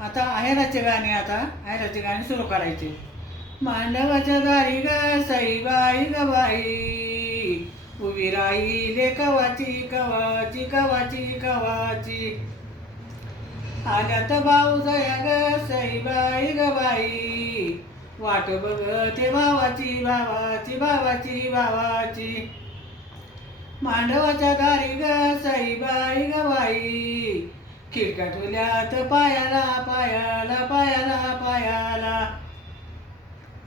आता आहेराचे गाणे, आता आहेराचे गाणे सुरू करायचे. मांडवाच्या दारी ग सईबाई ग बाई, उभी राहिली कवाची कवाची कवाची कवाची. आल्यात भाऊजया ग सईबाई ग बाई, वाट बघते भावाची भावाची भावाची भावाची. मांडवाच्या दारी ग सईबाई ग बाई, खिडक्या ठेवल्यात पायाला पायाला पायाला पायाला.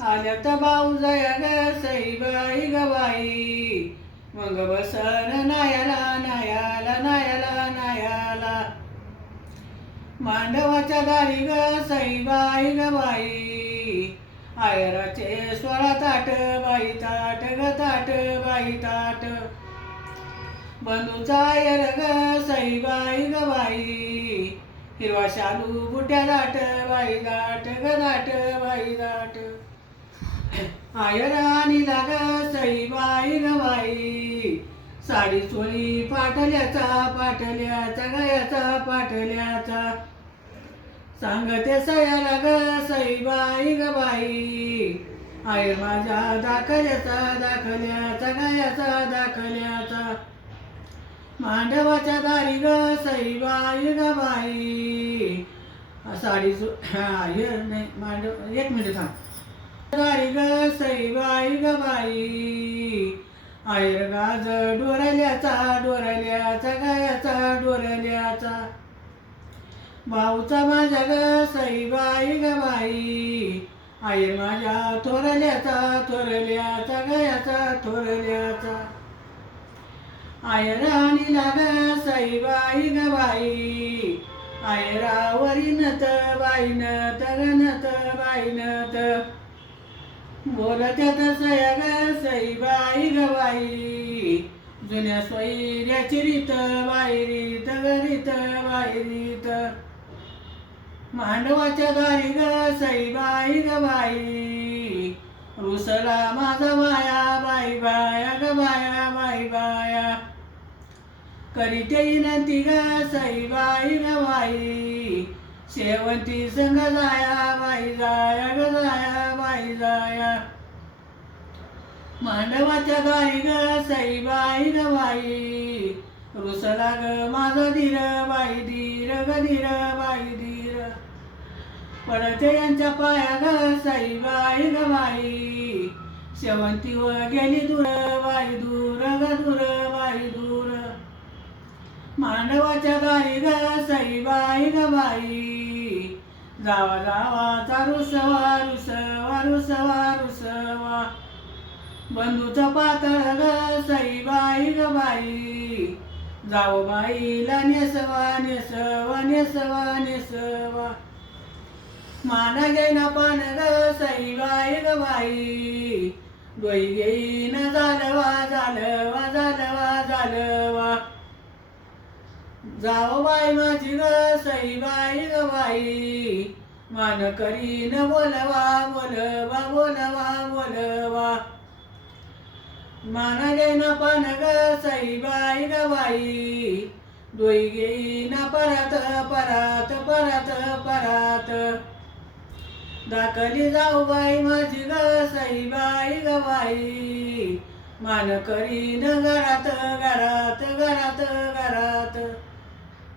आल्यात भाऊजया ग सईबाई ग बाई, मग बसन नायाला नायाला नायाला नायाला. मांडवाच्या दारी ग सईबाई ग बाई, आयराचे 16 ताट बाई ताट ग ताट बाई ताट. बंधूचा आयर ग सईबाई ग बाई, हिरवा शालू बुट्या दाट बाई दाट ग दाट बाई दाट. आयर आणि लाग सईबाई ग बाई, साडी चोळी पाटल्याचा पाटल्याचा गयाचा पाटल्याचा. सांगते सयाला ग सईबाई ग बाई, आयर माझ्या दाखल्याचा दाखल्याचा गयाचा दाखल्याचा. मांडवाच्या दारी ग सईबाई ग बाई, साडी आयर नाही मांडव, एक मिनिट थांब. दारी ग सईबाई ग बाई, आयर गाज डोरल्याचा डोरल्याचा गयाचा डोरल्याचा. भाऊचा माझ्या ग सईबाई ग बाई, आयर माझ्या थोरल्याचा थोरल्याचा गयाचा थोरल्याचा. आयर आणि लाग सईबाई ग बाई, आयरावरी नत बाई नत ग नत बाई नत. बोलत्यात सया ग सईबाई ग बाई, जुन्या सोयऱ्याची रीत बाई रीत ग रीत बाई रीत. मांडवाच्या दारी ग सईबाई ग बाई, रुसला माझा बाया बाई बाया ग बाया बाई बाया. करीते विनंती ग सईबाई ग बाई, शेवंती संग जाया बाई जाया ग जाया बाई जाया. मांडवाच्या दारी ग सईबाई ग बाई, रुसला ग माझा धीर बाई धीर ग धीर बाई धीर. पडते यांच्या पाया ग सईबाई ग बाई, शेवंती व गेली दूर बाई दूर ग दूर बाई दूर. मांडवाच्या दारी ग सईबाई ग बाई, जावा जावाचा रुसवा रुसवा रुसवा रुसवा. बंधूचा पातळ ग सईबाई ग बाई, जावं बाईला नेसवा नेसवा नेसवा नेसवा. माना घेना पान ग सईबाई ग बाई, डोई घेईन झालवा झालवा झालवा झालवा. जाव बाई माझी ग सईबाई ग बाई, मान करीन बोलवा बोलवा बोलवा बोलवा. माना घेना पान ग सईबाई ग बाई, डोई घेईन परात परात परात परात. दाखली जाऊ बाई माझी ग सईबाई ग बाई, मान करीन घरात घरात घरात घरात.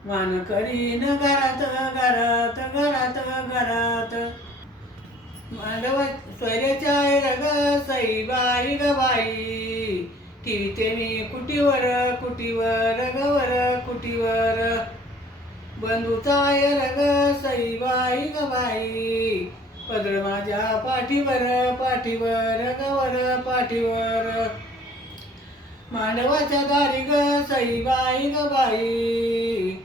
मान करीन घरात घरात घरात घरात. मांडव सोयऱ्याच्या आयर ग सईबाई ग बाई, ठेवीते मी कुटीवर कुटीवर गवर कुटीवर. बंधूचा आयर ग सईबाई ग बाई, पदर माझ्या पाठीवर पाठीवर गवर पाठीवर. मांडवाच्या दारी ग सईबाई ग बाई,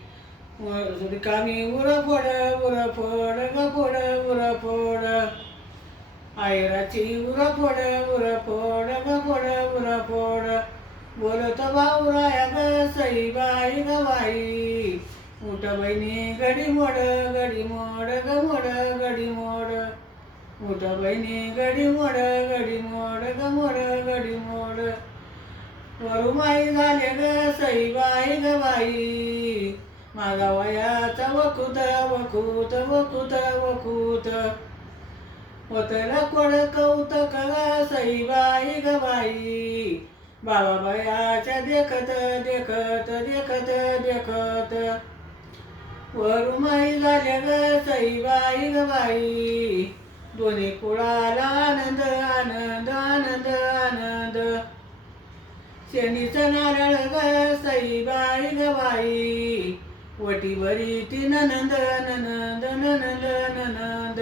रिकामी उरफोड उरफोड ग फोड उरफोड. आयराची उरफोड उरफोड ग फोड उरफोड. बोलत भाऊराया ग सईबाई ग बाई, उठ बहिणी गडी मोड गडी मोड ग मोड गडी मोड. उठ बहिणी गडी मोड ग मोड गडी मोड. वरुमाई झाले ग सईबाई ग बाई, माझा वयाचा वखूत वखूत वखूत वखूत होतला कोड कौतक सईबाई ग बाई बाबा बयाच्या देखत देखत देखत देखत वरुमाई झाल्या ग सईबाई ग बाई दोन्ही कुळाला आनंद आनंद आनंद आनंद शेणीचं नारळ ग सईबाई ग बाई वटीवरी ती ननंद ननंद ननंद ननंद